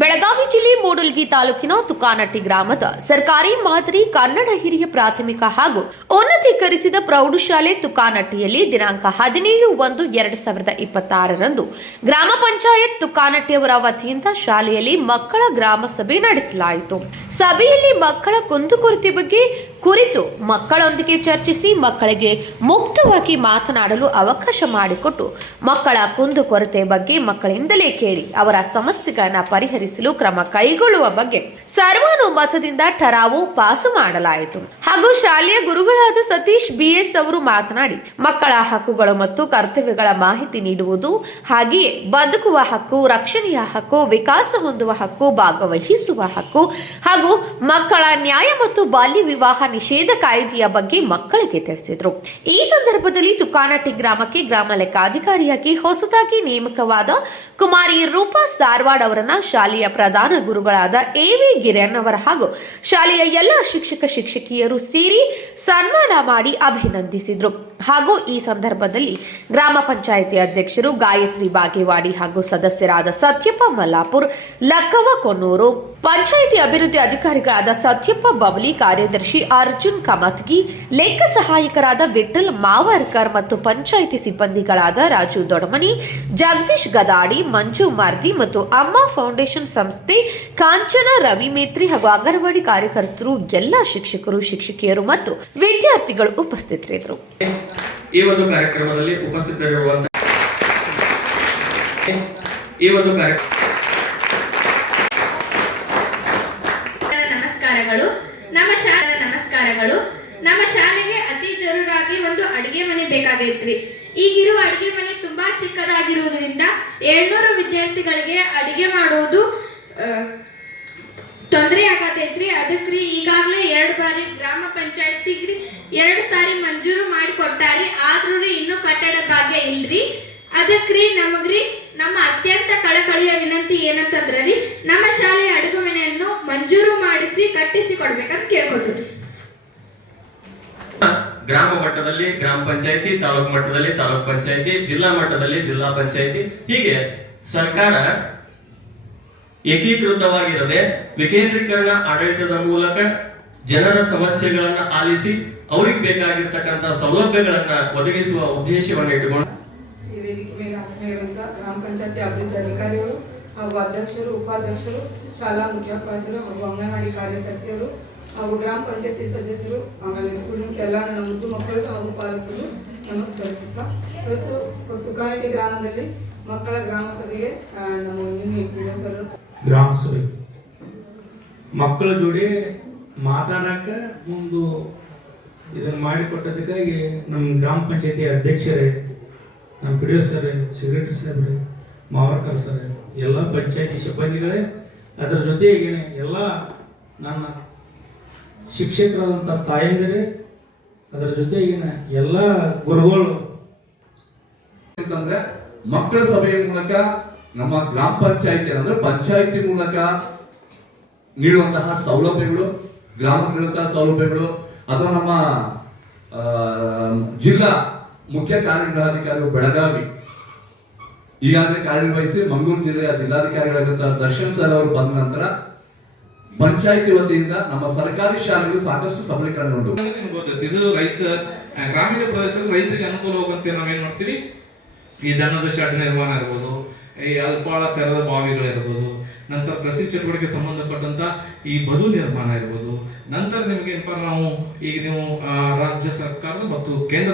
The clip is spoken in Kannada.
ಬೆಳಗಾವಿ ಜಿಲ್ಲೆ ಮೂಡಲ್ಗಿ ತಾಲೂಕಿನ ತುಕಾನಟ್ಟಿ ಗ್ರಾಮದ ಸರ್ಕಾರಿ ಮಾದರಿ ಕನ್ನಡ ಹಿರಿಯ ಪ್ರಾಥಮಿಕ ಹಾಗೂ ಉನ್ನತೀಕರಿಸಿದ ಪ್ರೌಢಶಾಲೆ ತುಕಾನಟ್ಟಿಯಲ್ಲಿ ದಿನಾಂಕ ಹದಿನೇಳು ಒಂದು ಎರಡು ಸಾವಿರದ ಇಪ್ಪತ್ತಾರರಂದು ಗ್ರಾಮ ಪಂಚಾಯತ್ ತುಕಾನಟ್ಟಿಯವರ ವತಿಯಿಂದ ಶಾಲೆಯಲ್ಲಿ ಮಕ್ಕಳ ಗ್ರಾಮ ಸಭೆ ನಡೆಸಲಾಯಿತು. ಸಭೆಯಲ್ಲಿ ಮಕ್ಕಳ ಕುಂದುಕೊರತೆ ಬಗ್ಗೆ ಕುರಿತು ಮಕ್ಕಳೊಂದಿಗೆ ಚರ್ಚಿಸಿ ಮಕ್ಕಳಿಗೆ ಮುಕ್ತವಾಗಿ ಮಾತನಾಡಲು ಅವಕಾಶ ಮಾಡಿಕೊಟ್ಟು ಮಕ್ಕಳ ಕುಂದುಕೊರತೆ ಬಗ್ಗೆ ಮಕ್ಕಳಿಂದಲೇ ಕೇಳಿ ಅವರ ಸಮಸ್ಯೆಗಳನ್ನು ಪರಿಹರಿಸಲು ಕ್ರಮ ಕೈಗೊಳ್ಳುವ ಬಗ್ಗೆ ಸರ್ವಾನುಮತದಿಂದ ಠರಾವು ಪಾಸು ಮಾಡಲಾಯಿತು. ಹಾಗೂ ಶಾಲೆಯ ಗುರುಗಳಾದ ಸತೀಶ್ ಬಿಎಸ್ ಅವರು ಮಾತನಾಡಿ, ಮಕ್ಕಳ ಹಕ್ಕುಗಳು ಮತ್ತು ಕರ್ತವ್ಯಗಳ ಮಾಹಿತಿ ನೀಡುವುದು ಹಾಗೆಯೇ ಬದುಕುವ ಹಕ್ಕು, ರಕ್ಷಣೆಯ ಹಕ್ಕು, ವಿಕಾಸ ಹೊಂದುವ ಹಕ್ಕು, ಭಾಗವಹಿಸುವ ಹಕ್ಕು ಹಾಗೂ ಮಕ್ಕಳ ನ್ಯಾಯ ಮತ್ತು ಬಾಲ್ಯ ವಿವಾಹ ನಿಷೇಧ ಕಾಯ್ದೆಯ ಬಗ್ಗೆ ಮಕ್ಕಳಿಗೆ ತಿಳಿಸಿದರು. ಈ ಸಂದರ್ಭದಲ್ಲಿ ತುಕಾನಟ್ಟಿ ಗ್ರಾಮಕ್ಕೆ ಗ್ರಾಮ ಲೆಕ್ಕಾಧಿಕಾರಿಯಾಗಿ ಹೊಸದಾಗಿ ನೇಮಕವಾದ ಕುಮಾರಿ ರೂಪಾ ಸಾರ್ವಾಡ್ ಅವರನ್ನ ಶಾಲೆಯ ಪ್ರಧಾನ ಗುರುಗಳಾದ ಎ ವಿ ಗಿರಣ್ ಅವರ ಹಾಗೂ ಶಾಲೆಯ ಎಲ್ಲ ಶಿಕ್ಷಕ ಶಿಕ್ಷಕಿಯರು ಸೇರಿ ಸನ್ಮಾನ ಮಾಡಿ ಅಭಿನಂದಿಸಿದ್ರು. ಹಾಗೂ ಈ ಸಂದರ್ಭದಲ್ಲಿ ಗ್ರಾಮ ಪಂಚಾಯಿತಿ ಅಧ್ಯಕ್ಷರು ಗಾಯತ್ರಿ ಬಾಗೇವಾಡಿ ಹಾಗೂ ಸದಸ್ಯರಾದ ಸತ್ಯಪ್ಪ ಮಲ್ಲಾಪುರ್ ಲಕ್ಕವ ಕೊನ್ನೂರು ಪಂಚಾಯಿತಿ ಅಭಿವೃದ್ಧಿ ಅಧಿಕಾರಿಗಳಾದ ಸತ್ಯಪ್ಪ ಬಬಲಿ ಕಾರ್ಯದರ್ಶಿ ಅರ್ಜುನ್ ಕಮತ್ಗಿ, ಲೆಕ್ಕ ಸಹಾಯಕರಾದ ವಿಠಲ್ ಮಾವರ್ಕರ್ ಮತ್ತು ಪಂಚಾಯಿತಿ ಸಿಬ್ಬಂದಿಗಳಾದ ರಾಜು ದೊಡಮನಿ, ಜಗದೀಶ್ ಗದಾಡಿ, ಮಂಜು ಮಾರ್ದಿ ಮತ್ತು ಅಮ್ಮ ಫೌಂಡೇಶನ್ ಸಂಸ್ಥೆ ಕಾಂಚನ ರವಿ ಮೇತ್ರಿ ಹಾಗೂ ಅಂಗನವಾಡಿ ಕಾರ್ಯಕರ್ತರು, ಎಲ್ಲ ಶಿಕ್ಷಕರು, ಶಿಕ್ಷಕಿಯರು ಮತ್ತು ವಿದ್ಯಾರ್ಥಿಗಳು ಉಪಸ್ಥಿತರಿದ್ದರು. ಈ ಒಂದು ಕಾರ್ಯಕ್ರಮದಲ್ಲಿ ಉಪಸ್ಥಿತರಿರುವಂತ ಈ ಒಂದು ಕಾರ್ಯಕ್ರಮ ನಮಸ್ಕಾರಗಳು ನಮ್ಮ ಶಾಲೆ ನಮಸ್ಕಾರಗಳು ನಮ್ಮ ಶಾಲೆಗೆ ಅತಿ ಜರೂರಾಗಿ ಒಂದು ಅಡಿಗೆ ಮನೆ ಬೇಕಾಗೈತ್ರಿ. ಈಗಿರುವ ಅಡಿಗೆ ಮನೆ ತುಂಬಾ ಚಿಕ್ಕದಾಗಿರುವುದರಿಂದ ಏಳ್ನೂರು ವಿದ್ಯಾರ್ಥಿಗಳಿಗೆ ಅಡಿಗೆ ಮಾಡುವುದು ತೊಂದರೆ ಆಗತೈತ್ರಿ. ಅದಕ್ರಿ ಈಗಾಗಲೇ ಎರಡು ಬಾರಿ ಗ್ರಾಮ ಪಂಚಾಯತಿಗ್ರಿ ಎರಡು ಸಾರಿ ಮಂಜೂರು ಮಾಡಿ ಕೊಟ್ಟಾರಿ ಆದ್ರೂ ಇನ್ನೂ ಕಟ್ಟಡ ಭಾಗ್ಯ ಇಲ್ರಿ. ಅದಕ್ರಿ ನಮಗ್ರಿ ನಮ್ಮ ಅತ್ಯಂತ ಕಳಕಳಿಯ ವಿನಂತಿ ಏನಂತಂದ್ರಿ ನಮ್ಮ ಶಾಲೆಯ ಅಡುಗೆ ಮನೆಯನ್ನು ಮಂಜೂರು ಮಾಡಿಸಿ ಕಟ್ಟಿಸಿ ಕೊಡ್ಬೇಕಂತ ಕೇಳ್ಕೊತೀವಿ ಗ್ರಾಮ ಮಟ್ಟದಲ್ಲಿ ಗ್ರಾಮ ಪಂಚಾಯತಿ, ತಾಲೂಕು ಮಟ್ಟದಲ್ಲಿ ತಾಲೂಕು ಪಂಚಾಯತಿ, ಜಿಲ್ಲಾ ಮಟ್ಟದಲ್ಲಿ ಜಿಲ್ಲಾ ಪಂಚಾಯತಿ. ಹೀಗೆ ಸರ್ಕಾರ ಏಕೀಕೃತವಾಗಿರದೆ ವಿಕೇಂದ್ರೀಕರಣ ಆಡಳಿತದ ಮೂಲಕ ಜನರ ಸಮಸ್ಯೆಗಳನ್ನ ಆಲಿಸಿ ಅವ್ರಿಗೆ ಬೇಕಾಗಿರ್ತಕ್ಕಂತಹ ಸೌಲಭ್ಯಗಳನ್ನ ಒದಗಿಸುವ ಉದ್ದೇಶವನ್ನು ಇಟ್ಟುಕೊಂಡು ಗ್ರಾಮ ಪಂಚಾಯತಿ ಅಭಿವೃದ್ಧಿ ಅಧಿಕಾರಿಗಳು ಹಾಗೂ ಅಧ್ಯಕ್ಷರು, ಉಪಾಧ್ಯಕ್ಷರು, ಶಾಲಾ ಮುಖ್ಯೋಪಾಧ್ಯಾಯರು ಹಾಗೂ ಅಂಗನವಾಡಿ ಕಾರ್ಯಕರ್ತೆಯರು ಹಾಗೂ ಗ್ರಾಮ ಪಂಚಾಯತಿ ಸದಸ್ಯರು, ಆಮೇಲೆ ಎಲ್ಲ ನನ್ನ ಮುದ್ದು ಮಕ್ಕಳು ಹಾಗೂ ಪಾಲಕರು ನಮಸ್ಕರಿಸುತ್ತ. ಇವತ್ತು ತುಕಾರಟಿ ಗ್ರಾಮದಲ್ಲಿ ಮಕ್ಕಳ ಗ್ರಾಮ ಸಭೆಗೆ ನಮ್ಮ ಸರ್ ಗ್ರಾಮ ಸಭೆ. ಮಕ್ಕಳ ಜೋಡಿ ಮಾತಾಡಕ ಒಂದು ಇದನ್ನು ಮಾಡಿಕೊಟ್ಟದಕ್ಕಾಗಿ ನಮ್ಮ ಗ್ರಾಮ ಪಂಚಾಯತಿ ಅಧ್ಯಕ್ಷರೇ, ನಮ್ಮ ಪಿ ಡಿ ಸರ್, ಸೆಕ್ರೆಟರಿ ಸಾಹೇಬ್ರೆ, ಮಾವರ್ಕರ್ ಸರ್, ಎಲ್ಲ ಪಂಚಾಯತಿ ಸಿಬ್ಬಂದಿಗಳೇ, ಅದರ ಜೊತೆಗೆ ಎಲ್ಲ ನನ್ನ ಶಿಕ್ಷಕರಾದಂಥ ತಾಯಂದಿರೇ ಅದರ ಜೊತೆಗಿನ ಎಲ್ಲ ಗುರುಗಳು ಅಂತಂದ್ರೆ ಮಕ್ಕಳ ಸಭೆಯ ಮೂಲಕ ನಮ್ಮ ಗ್ರಾಮ ಪಂಚಾಯತಿ ಅಂದ್ರೆ ಪಂಚಾಯತಿ ಮೂಲಕ ನೀಡುವಂತಹ ಸೌಲಭ್ಯಗಳು ಗ್ರಾಮ ನೀಡುವಂತಹ ಸೌಲಭ್ಯಗಳು, ಅಥವಾ ನಮ್ಮ ಜಿಲ್ಲಾ ಮುಖ್ಯ ಕಾರ್ಯನಿರ್ವಹಣಾಧಿಕಾರಿ ಬೆಳಗಾವಿ. ಈಗಾಗಲೇ ಕಾರ್ಯನಿರ್ವಹಿಸಿ ಮಂಗಳೂರು ಜಿಲ್ಲೆಯ ಜಿಲ್ಲಾಧಿಕಾರಿಗಳಾದಂತಹ ದರ್ಶನ್ ಸರ್ ಅವರು ಬಂದ ನಂತರ ಪಂಚಾಯತಿ ವತಿಯಿಂದ ನಮ್ಮ ಸರ್ಕಾರಿ ಶಾಲೆಗಳು ಸಾಕಷ್ಟು ಸಬಲೀಕರಣಗೊಂಡು ನಿಮ್ಗೆ ಇದು ರೈತ ಗ್ರಾಮೀಣ ಪ್ರದೇಶದಲ್ಲಿ ರೈತರಿಗೆ ನಾವು ನಾವೇನ್ ಮಾಡ್ತೀವಿ? ಈ ದನದ ಶೆಡ್ ನಿರ್ಮಾಣ ಇರ್ಬೋದು, ಈ ಅಲ್ಪಾಳ ತೆರೆದ ಬಾವಿಗಳು ಇರ್ಬೋದು, ನಂತರ ಕೃಷಿ ಚಟುವಟಿಕೆ ಸಂಬಂಧಪಟ್ಟಂತ ಈ ಬದು ನಿರ್ಮಾಣ ಇರ್ಬೋದು. ನಂತರ ನಿಮ್ಗೆ ಏನಪ್ಪ ನಾವು ಈಗ ನೀವು ರಾಜ್ಯ ಸರ್ಕಾರದ ಮತ್ತು ಕೇಂದ್ರ